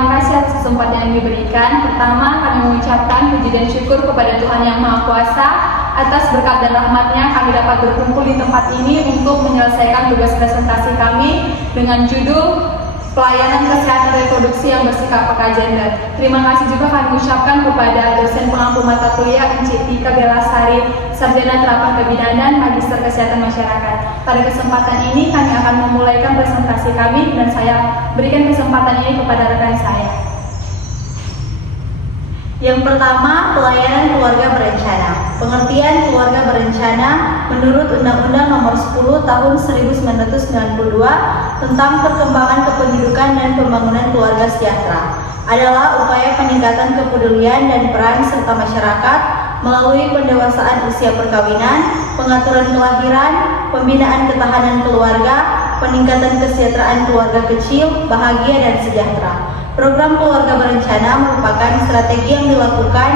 Terima kasih atas kesempatan yang diberikan. Pertama, kami mengucapkan puji dan syukur kepada Tuhan Yang Maha Kuasa atas berkat dan rahmat-Nya kami dapat berkumpul di tempat ini untuk menyelesaikan tugas presentasi kami dengan judul Pelayanan Kesehatan Reproduksi yang Bersikap Peka Gender. Terima kasih juga kami ucapkan kepada dosen pengampu mata kuliah Encik Tika Belasari, Sarjana Terapan Kebidanan, Magister Kesehatan Masyarakat. Pada kesempatan ini kami akan memulaikan presentasi kami dan saya berikan kesempatan ini kepada rekan saya. Yang pertama, pelayanan keluarga berencana. Pengertian keluarga berencana menurut Undang-Undang Nomor 10 Tahun 1992 tentang Perkembangan Kependudukan dan Pembangunan Keluarga Sejahtera adalah upaya peningkatan kepedulian dan peran serta masyarakat melalui pendewasaan usia perkawinan, pengaturan kelahiran, pembinaan ketahanan keluarga, peningkatan kesejahteraan keluarga kecil, bahagia dan sejahtera. Program keluarga berencana merupakan strategi yang dilakukan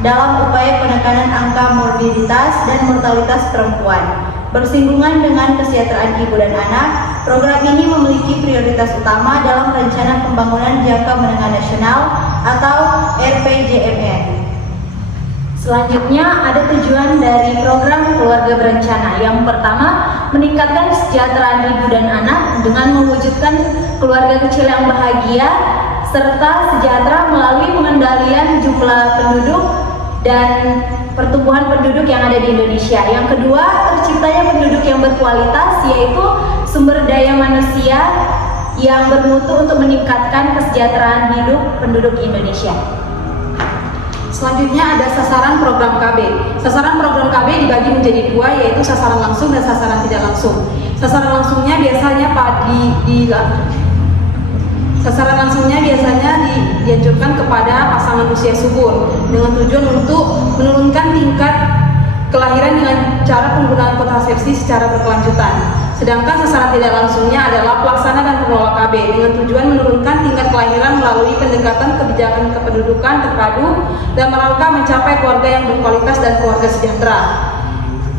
dalam upaya penekanan angka morbiditas dan mortalitas perempuan. Bersinggungan dengan kesejahteraan ibu dan anak, program ini memiliki prioritas utama dalam Rencana Pembangunan Jangka Menengah Nasional atau RPJMN. Selanjutnya ada tujuan dari program keluarga berencana. Yang pertama, meningkatkan kesejahteraan ibu dan anak dengan mewujudkan keluarga kecil yang bahagia serta sejahtera melalui pengendalian jumlah penduduk dan pertumbuhan penduduk yang ada di Indonesia. Yang kedua, terciptanya penduduk yang berkualitas, yaitu sumber daya manusia yang bermutu untuk meningkatkan kesejahteraan hidup penduduk Indonesia. Selanjutnya ada sasaran program KB. Sasaran program KB dibagi menjadi dua, yaitu sasaran langsung dan sasaran tidak langsung. Sasaran langsungnya biasanya dianjurkan kepada pasangan usia subur dengan tujuan untuk menurunkan tingkat kelahiran dengan cara penggunaan kontrasepsi secara berkelanjutan. Sedangkan sasaran tidak langsungnya adalah pelaksana dan pengelola KB dengan tujuan menurunkan tingkat kelahiran melalui pendekatan kebijakan kependudukan terpadu dan merangka mencapai keluarga yang berkualitas dan keluarga sejahtera.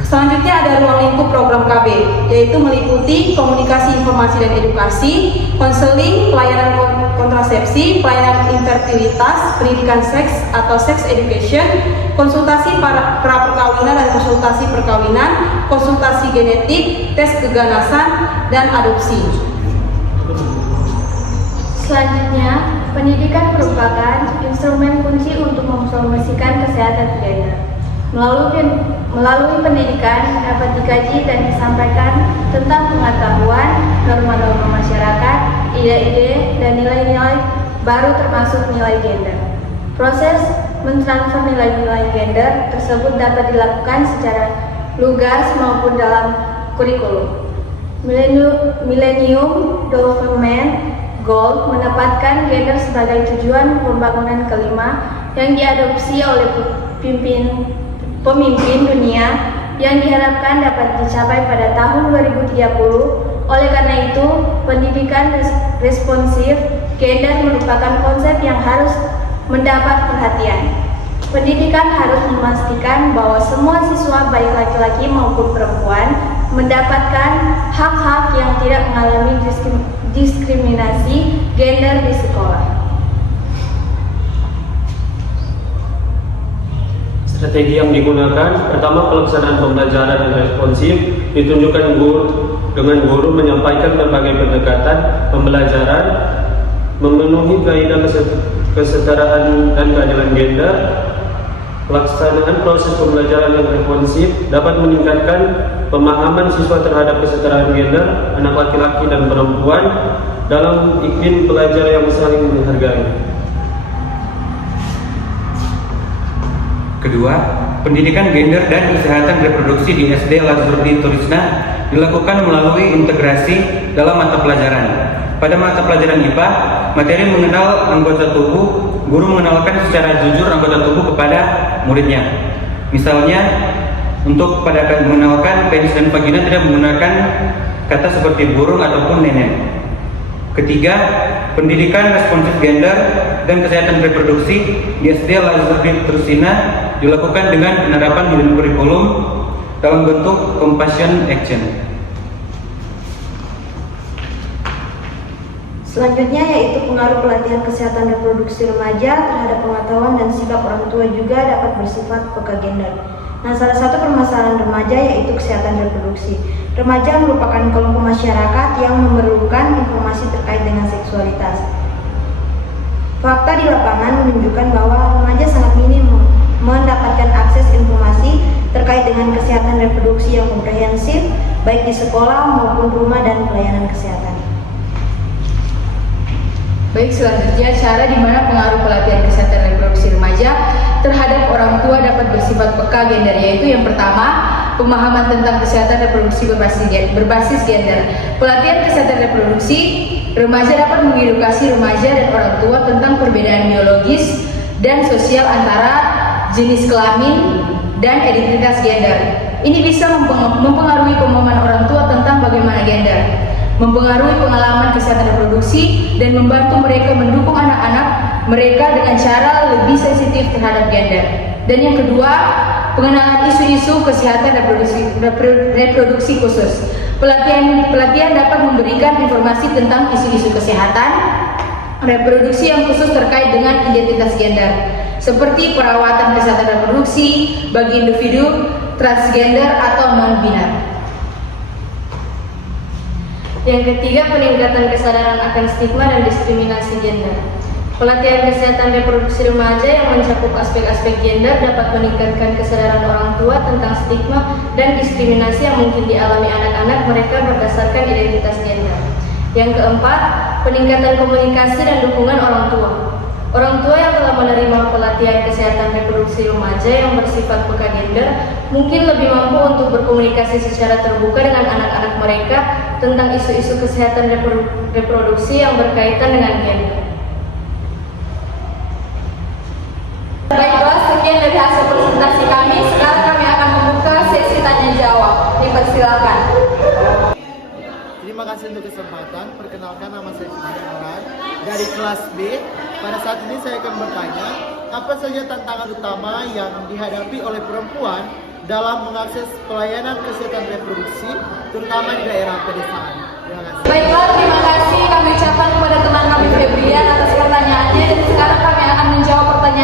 Selanjutnya ada ruang lingkup program KB, yaitu meliputi komunikasi, informasi, dan edukasi, konseling, pelayanan kontrasepsi, pelayanan infertilitas, pendidikan seks atau sex education, konsultasi pra-perkawinan dan konsultasi perkawinan, konsultasi genetik, tes keganasan, dan adopsi. Selanjutnya, pendidikan merupakan instrumen kunci untuk mempromosikan kesehatan gender. Melalui pendidikan dapat dikaji dan disampaikan tentang pengetahuan, norma-norma masyarakat, ide-ide, dan nilai-nilai baru termasuk nilai gender. Proses mentransfer nilai-nilai gender tersebut dapat dilakukan secara lugas maupun dalam kurikulum. Millennium Development Goal menempatkan gender sebagai tujuan pembangunan kelima yang diadopsi oleh pemimpin dunia yang diharapkan dapat dicapai pada tahun 2030. Oleh karena itu, pendidikan responsif gender merupakan konsep yang harus mendapat perhatian. Pendidikan harus memastikan bahwa semua siswa baik laki-laki maupun perempuan mendapatkan hak-hak yang tidak mengalami diskriminasi gender di sekolah. Strategi yang digunakan, pertama pelaksanaan pembelajaran yang responsif, ditunjukkan guru menyampaikan berbagai pendekatan pembelajaran, memenuhi kaidah kesetaraan dan keadilan gender. Pelaksanaan proses pembelajaran yang responsif dapat meningkatkan pemahaman siswa terhadap kesetaraan gender, anak laki-laki dan perempuan dalam iklim belajar yang saling menghargai. Kedua, pendidikan gender dan kesehatan reproduksi di SD Lazurdi Turisna dilakukan melalui integrasi dalam mata pelajaran. Pada mata pelajaran IPA, materi mengenal anggota tubuh, guru mengenalkan secara jujur anggota tubuh kepada muridnya. Misalnya, untuk pada mengenalkan penis dan vagina tidak menggunakan kata seperti burung ataupun nenek. Ketiga, pendidikan responsif gender dan kesehatan reproduksi di SD Lazurdi Turisna dilakukan dengan penerapan hidden kurikulum dalam bentuk compassion action. Selanjutnya yaitu pengaruh pelatihan kesehatan reproduksi remaja terhadap pengetahuan dan sikap orang tua juga dapat bersifat peka gender. Nah, salah satu permasalahan remaja yaitu kesehatan reproduksi. Remaja merupakan kelompok masyarakat yang memerlukan informasi terkait dengan seksualitas. Fakta di lapangan menunjukkan bahwa remaja sangat minim mendapatkan akses informasi terkait dengan kesehatan reproduksi yang komprehensif, baik di sekolah maupun rumah dan pelayanan kesehatan. Baik, selanjutnya cara di mana pengaruh pelatihan kesehatan reproduksi remaja terhadap orang tua dapat bersifat peka gender, yaitu yang pertama, pemahaman tentang kesehatan reproduksi berbasis gender. Pelatihan kesehatan reproduksi remaja dapat mengedukasi remaja dan orang tua tentang perbedaan biologis dan sosial antara jenis kelamin dan identitas gender. Ini bisa mempengaruhi pemahaman orang tua tentang bagaimana gender, mempengaruhi pengalaman kesehatan reproduksi, dan membantu mereka mendukung anak-anak mereka dengan cara lebih sensitif terhadap gender. Dan yang kedua, pengenalan isu-isu kesehatan reproduksi khusus. Pelatihan dapat memberikan informasi tentang isu-isu kesehatan reproduksi yang khusus terkait dengan identitas gender, seperti perawatan kesehatan reproduksi bagi individu transgender atau non-binar. Yang ketiga, peningkatan kesadaran akan stigma dan diskriminasi gender. Pelatihan kesehatan reproduksi remaja yang mencakup aspek-aspek gender dapat meningkatkan kesadaran orang tua tentang stigma dan diskriminasi yang mungkin dialami anak-anak mereka berdasarkan identitas gender. Yang keempat, peningkatan komunikasi dan dukungan orang tua. Orang tua yang telah menerima pelatihan kesehatan reproduksi remaja yang bersifat peka gender mungkin lebih mampu untuk berkomunikasi secara terbuka dengan anak-anak mereka tentang isu-isu kesehatan reproduksi yang berkaitan dengan gender. Baiklah, sekian dari hasil presentasi kami. Sekarang kami akan membuka sesi tanya jawab. Dipersilakan. Terima kasih untuk kesempatan. Perkenalkan, nama saya Firman dari kelas B. Pada saat ini saya akan bertanya, apa saja tantangan utama yang dihadapi oleh perempuan dalam mengakses pelayanan kesehatan reproduksi, terutama di daerah pedesaan. Terima kasih. Baiklah, terima kasih kami ucapkan kepada teman kami Febrian atas pertanyaannya, dan sekarang kami akan menjawab pertanyaan